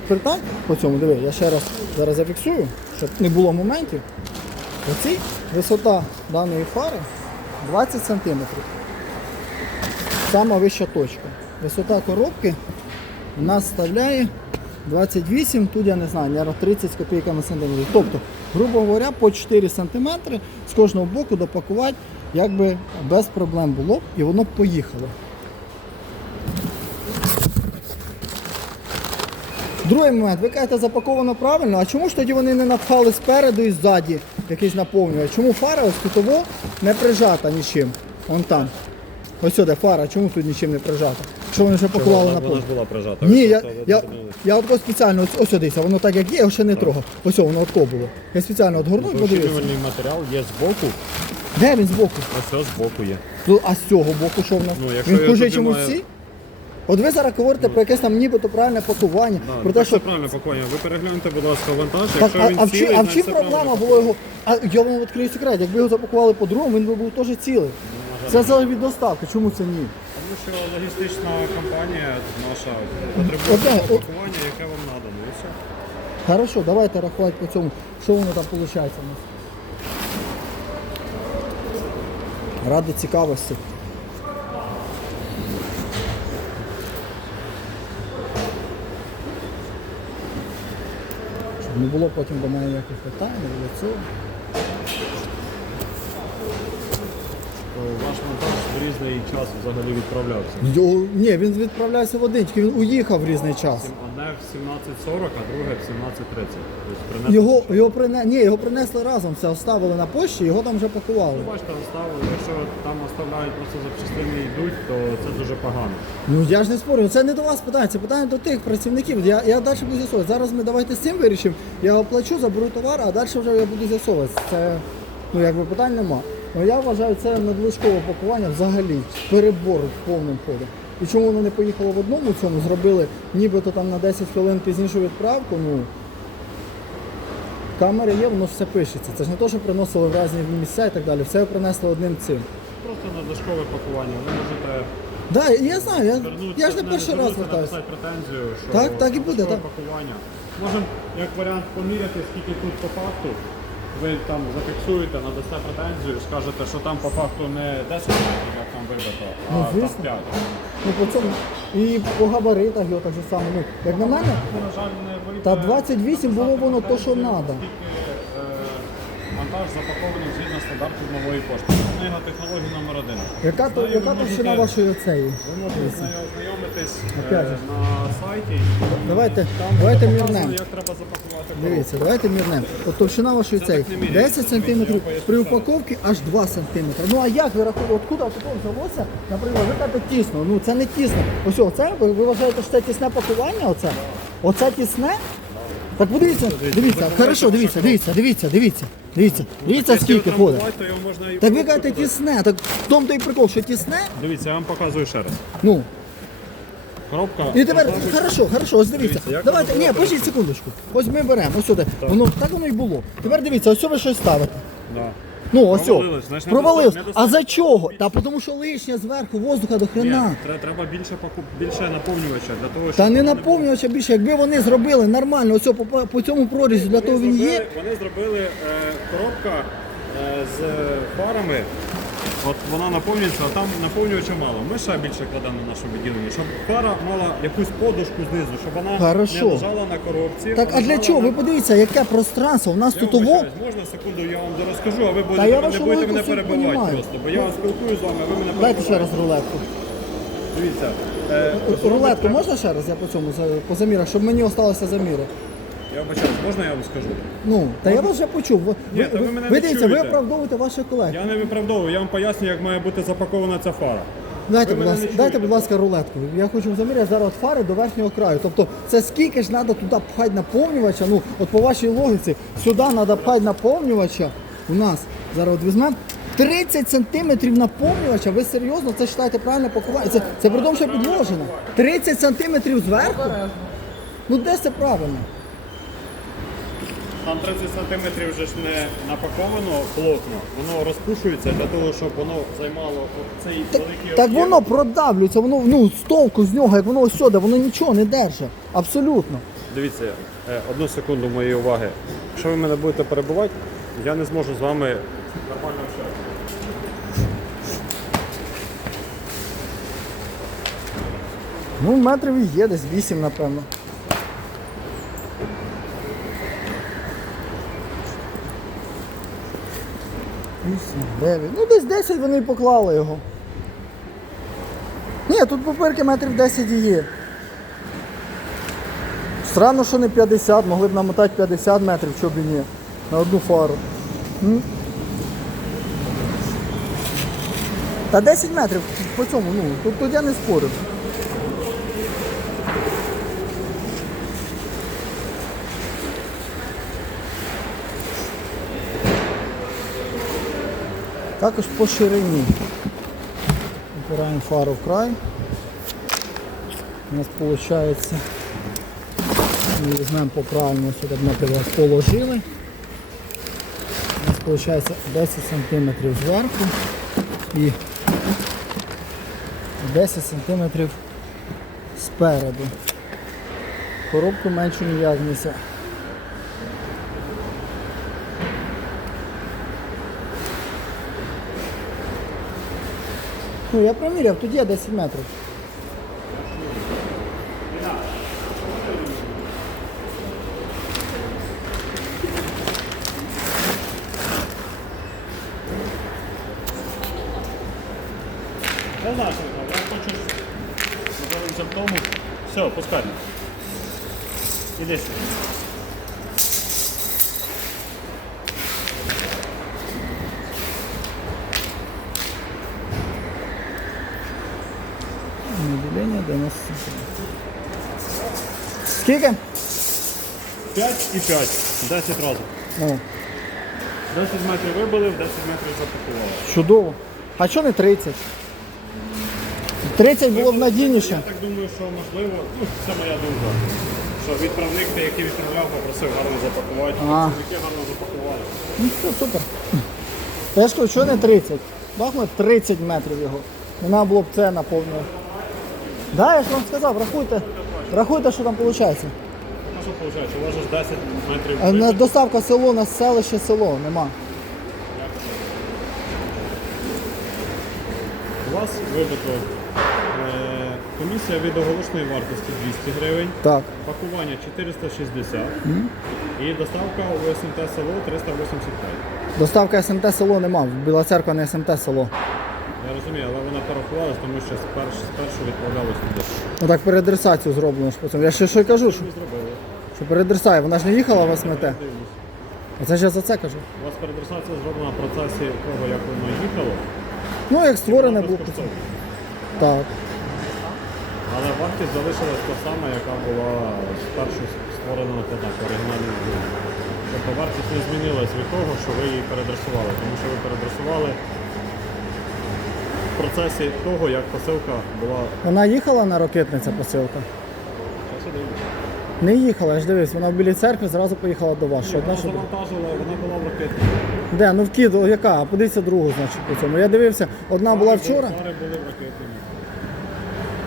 Питань по цьому, диви, я ще раз зараз зафіксую, щоб не було моментів. Оці висота даної фари 20 см. Сама вища точка. Висота коробки у нас ставляє 28, тут я не знаю, мабуть, 30 з копійками сантиметрів. Тобто, грубо говоря, по 4 см з кожного боку допакувати якби без проблем було і воно поїхало. Другий момент, ви кажете, запаковано правильно, а чому ж тоді вони не напхали спереду і ззаді якийсь наповнювач? Чому фара ось кутово не прижата нічим? Вон там. Ось сюди фара, чому тут нічим не прижата? Що вони вже пакували на Вона ж була прижата. Ні, я, я, я от спеціально ось, ось сюди, воно так як є, я ще не трогав. Ось воно отко було. Я спеціально отгорнув і подивився. Ущільнювальний матеріал є збоку, Де він збоку? ось ось збоку є. Ну, А з цього боку що в нас? Ну, якщо він я хуже, чим немає- усі? От ви зараз говорите про якесь там нібито правильне пакування, Да, про те, що це правильно пакування. Ви перегляньте, будь ласка, вантаж. Так, Якщо а, він а, в чи- цілий, а в значить, це проблема правильно було його? А я вам відкрию секрет, якби його запакували по-другому, він би був теж цілий. Це залежить від доставки. Чому це ні? Тому що логістична компанія наша потребує Одне, того пакування, яке вам надано. І все. Хорошо, давайте рахувати по цьому. Що воно там виходить у нас? Ради цікавості. Не було потім до мене ніяких питань, не було цього. Ваш монтаж в різний час взагалі відправлявся. Його- Ні, він відправлявся в один, тільки він уїхав в різний час. Одне в 17.40, а друге в 17.30. Тобто Його, його, прине... Ні, його принесли разом, все оставили на пошті, його там вже пакували. Бачите, оставили. Якщо там оставляють просто запчастини і йдуть, то це дуже погано. Ну я ж не спорю, це не до вас питання, це питання до тих працівників. Я, я далі буду з'ясовувати. Зараз ми давайте з цим вирішимо. Я оплачу, заберу товар, а далі вже я буду з'ясовувати. Це ну якби питань нема. Ну я вважаю, це надлишкове пакування взагалі перебор повним ходом. І чому воно не поїхало в одному цьому, зробили нібито там на 10 хвилин пізнішу відправку. Ну камери є, воно ж все пишеться. Це ж не те, що приносили в різні місця і так далі. Все принесли одним цим. Просто надлишкове пакування. Ви можете Да, я знаю, я, я ж не перший раз звертаюся. претензію, що Так, так і буде, надлишкове так. пакування. Можемо як варіант поміряти, скільки тут по факту. Ви там зафіксуєте, надасте претензію, скажете, що там по факту не 10 метрів, як там вибито, а Ну, там звісно. 5. Ну по цьому і по габаритах його так же само. Ну, як на мене, На жаль, не вийде. Та 28 було воно то, що надо. Оскільки, Монтаж запакований згідно стандартів нової пошти. Книга технологій номер один. яка, то, яка товщина вашої оцеї? Ви можете з нею ознайомитись Опять е, на сайті. Давайте, давайте показано, мірнемо. як треба запакувати. Дивіться, давайте мірнемо. От товщина вашої не міряється, 10 см, при упаковці аж 2 см. Ну а як ви рахуєте, откуда тут взялося, наприклад, ви кажете тісно, ну це не тісно. Ось оце, ви, ви вважаєте, що це тісне пакування оце? Оце тісне? Так подивіться, дивіться, хорошо, дивіться, дивіться, дивіться, дивіться, дивіться, дивіться скільки ходить. Так ви кажете тісне, так в тому то і прикол, що тісне, Дивіться, я вам показую ще раз. ну, Коробка. І тепер, хорошо, хорошо, ось дивіться. Дивіться, як Давайте, ні, подождіть секундочку. Ось ми беремо, ось сюди. Воно так воно і було. Тепер дивіться, ось ви щось ставите. Да. Ну, ось. Провалилось, значить, Провалилось. недостатньо- А за чого? Та тому що лишня зверху воздуха до Ні, хрена. тре- треба більше покуп... більше наповнювача для того, щоб Та не наповнювача більше, якби вони зробили нормально, ось по, по цьому прорізі, для того він зробили- є. Вони зробили е, коробка е, з фарами. От вона наповнюється, а там наповнювача мало. Ми ще більше кладемо на нашому відділенні, щоб фара мала якусь подушку знизу, щоб вона Хорошо. не лежала на коробці. Так, а для чого? на- Ви подивіться, яке пространство. У нас Я тут вибачаюсь, можна секунду, я вам розкажу, а ви будете, я не будете логіку мене всю перебивати понімаю. просто, бо я вас спілкую з вами, а ви мене Дайте ще перебиваєте. раз рулетку. Дивіться. Е, Рулетку можна ще раз? Я по цьому за- по замірах, щоб мені осталося заміри. Я вибачаюсь, можна я вам скажу? Ну, та я вас вже почув. Ви, Ні, ви, та ви мене ви не дивіться, ви чуєте. оправдовуєте ваших колег. Я не виправдовую, я вам поясню, як має бути запакована ця фара. Дайте, Ви будь мене ласка, не дайте, чуєте. будь ласка, рулетку. Я хочу заміряти зараз від фари до верхнього краю. Тобто це скільки ж треба туди пхати наповнювача. Ну, от по вашій логіці, сюди треба пхати наповнювача. У нас зараз от візьмемо 30 сантиметрів наповнювача. Ви серйозно це вважаєте правильне пакування? Це, це при тому, що підложено. 30 сантиметрів зверху? Ну де це правильно? Там 30 см вже ж не напаковано плотно, воно розпушується для того, щоб воно займало цей Так, великий так об'єм. воно продавлюється, воно ну, з толку з нього, як воно ось сюди, воно нічого не держить. Абсолютно. дивіться, е, одну секунду моєї уваги. Якщо ви мене будете перебувати, я не зможу з вами нормально общатися. Ну, метрів і є, десь 8, напевно. Вісім, дев'ять. Ну десь 10 вони поклали його. Ні, тут попирки метрів 10 і є. Странно, що не 50, могли б намотати 50 метрів, чого б і ні. На одну фару. М? Та 10 метрів по цьому, ну, тут я не спорю. Також по ширині. Опираємо фару в край. У нас виходить, ми візьмемо по правильному сюди, наприклад, положили. У нас виходить 10 см зверху і 10 см спереду. Коробку меншу ніяк несе. Ну я проміряв, тут є 10 метрів. Не знаю, що я хочу подивимося в тому. Все, пускай. Іди сюди. Виділення 90. Скільки? 5 і 5. 10 разів. О, 10 метрів вибили, 10 метрів запакували. чудово. А чого не 30? 30 було б надійніше. Я так думаю, що можливо, ну це моя думка. Що відправник, той, який відправляв, попросив гарно запакувати. А. Працівники гарно запакували. Ну все, супер. Я ж кажу, що не 30? Бахне 30 метрів його. Треба було б це наповнювати. Да, я ж вам сказав, рахуйте. Рахуйте, що там виходить. Ну що виходить? У вас же ж 10 метрів. А на доставка село на селище село нема. У вас вибито е, комісія від оголошеної вартості 200 гривень, Так. пакування 460 і доставка у СМТ село 385. Доставка СМТ село нема. Біла церква не СМТ село. Розумію, але вона порахувалась, тому що спершу, спершу відправлялось туди. Ну так передресацію зроблено ж по цьому. Я ще що й кажу, що, Що зробили? що передресає. Вона ж не їхала в СМТ. Дивлюсь. Оце ж я за це кажу. У вас передресація зроблена в процесі того, як воно їхало. Ну як створене було. Так. Але вартість залишилась та сама, яка була спершу створена так, в оригінальному. Тобто вартість не змінилась від того, що ви її передресували, тому що ви передресували в процесі того, як посилка була. Вона їхала на ракетниця посилка. Не їхала, я ж дивись, вона в білій церкві зразу поїхала до вас. Що Вона що завантажила, вона була в ракеті. Де? Ну в кіду, яка? А Подивіться другу, значить, по цьому. Я дивився, одна була вчора. Пари були в ракеті.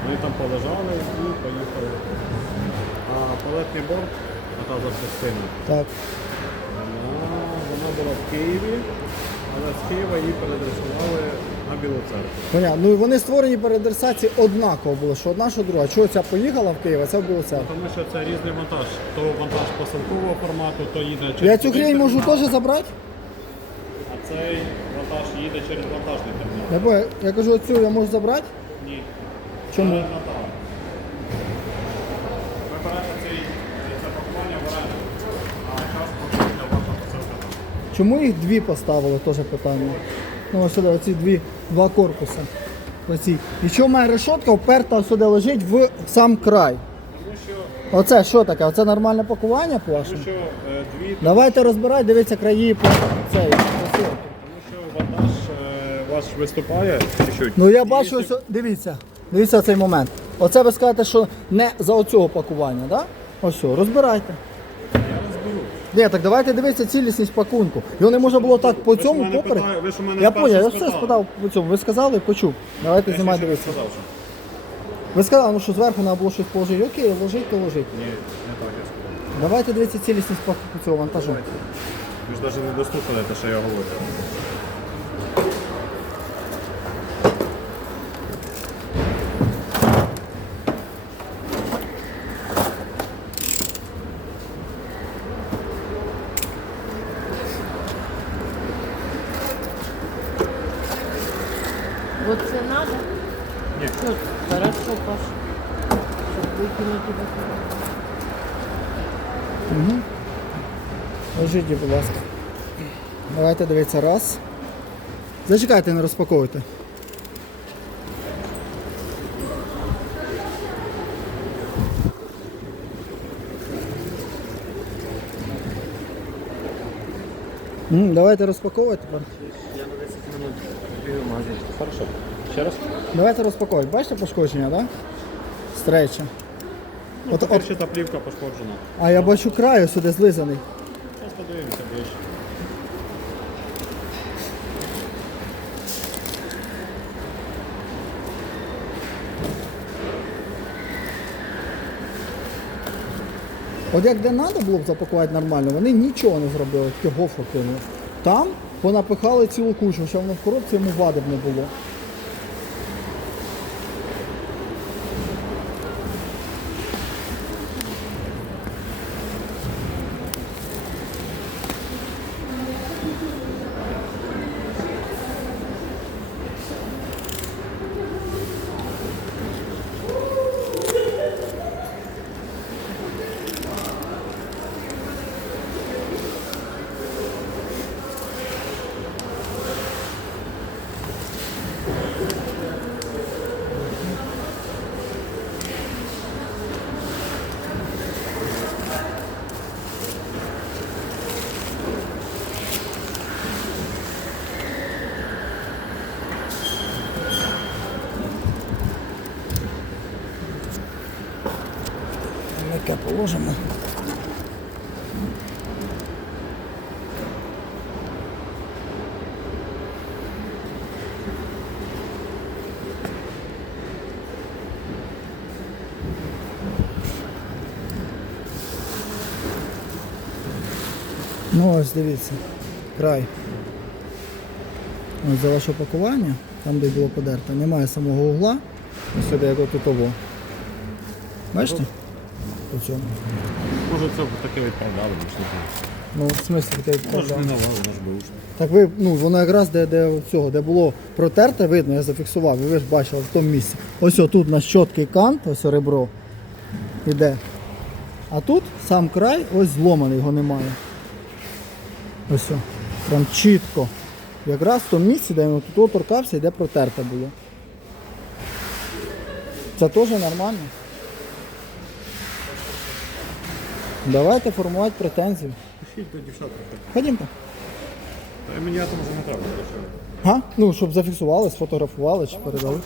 Вони там полежали і поїхали. А палетний борт, така запчастина, Так. вона, вона була в Києві, але з Києва її передресували на Білу церкву. Понятно. Ну і вони створені перед реєстрацією однаково були, що одна, що друга. Чого ця поїхала в Київ, а ця була ця. Тому що це різний монтаж. То монтаж посилкового формату, то їде через Я цю хрень можу теж забрати? А цей монтаж їде через монтажний термінал. Не бо я кажу, оцю я можу забрати? Ні. Чому? Це монтаж. Ви берете цей, це пакування в оренду, а час потрібно ваша посилка. Чому їх дві поставили, теж питання. Ну ось сюди, оці дві, два корпуси. Оці. І чому має решетка вперта сюди лежить в сам край? Оце що таке? Оце нормальне пакування по тому що е, дві, Давайте розбирати, дивіться краї по цей. тому що вантаж е, у вас виступає чуть-чуть. Ну я І бачу, ось, дивіться, дивіться цей момент. Оце ви скажете, що не за оцього пакування, так? Да? Ось все, розбирайте. Ні, так давайте дивитися цілісність пакунку. Його не можна було так по Ви ж цьому мене поперед. питали- ви ж у мене Я спершу поняв, я все спитали. спитав по цьому. Ви сказали, почув. Давайте Я ще не дивитися. сказав, що. Ви сказали, ну що зверху треба було щось положити. Окей, ложить, то ложить. Ні, не так я сказав. Давайте дивіться цілісність по цього вантажу. Ви ж навіть не дослухали те, що я говорю. Вот це надо? Ні. Що, хорошо, Паш. Щоб викинути в Ложіть, будь ласка. Давайте дивіться раз. Зачекайте, не розпаковуйте. М, Давайте розпаковуйте. тепер. Я на 10 минут бігаю в магазин. Хорошо. Ще раз? Давайте розпаковуйте. Бачите пошкодження, так? Да? Стрейча. Ну, От- от, ще та плівка пошкоджена. А я бачу краю сюди злизаний. Зараз подивимося ближче. От як де треба було б запакувати нормально, вони нічого не зробили, тільки гофру кинули. Там понапихали цілу кучу, що воно в коробці йому вади б не було. Яке положимо. Ну ось дивіться, край. Ось за ваше пакування, там де було подерто, немає самого угла, ось сюди як отут того. Бачите? По цьому. Може це таке відправляли, не. Ну, в смислі таке Може не би ушли. Так ви, ну, воно якраз де, де цього, де було протерте, видно, я зафіксував, і ви ж бачили в тому місці. Ось тут на чіткий кант, ось ребро іде. А тут сам край ось зломаний, його немає. Ось. о, Прям чітко. Якраз в тому місці, де він тут торкався, і де протерте було. Це теж нормально. Давайте формувати претензії. Пишіть до дівчат. Ходімте. Та мені я там вже не треба. Га? Ну, щоб зафіксували, сфотографували чи передали.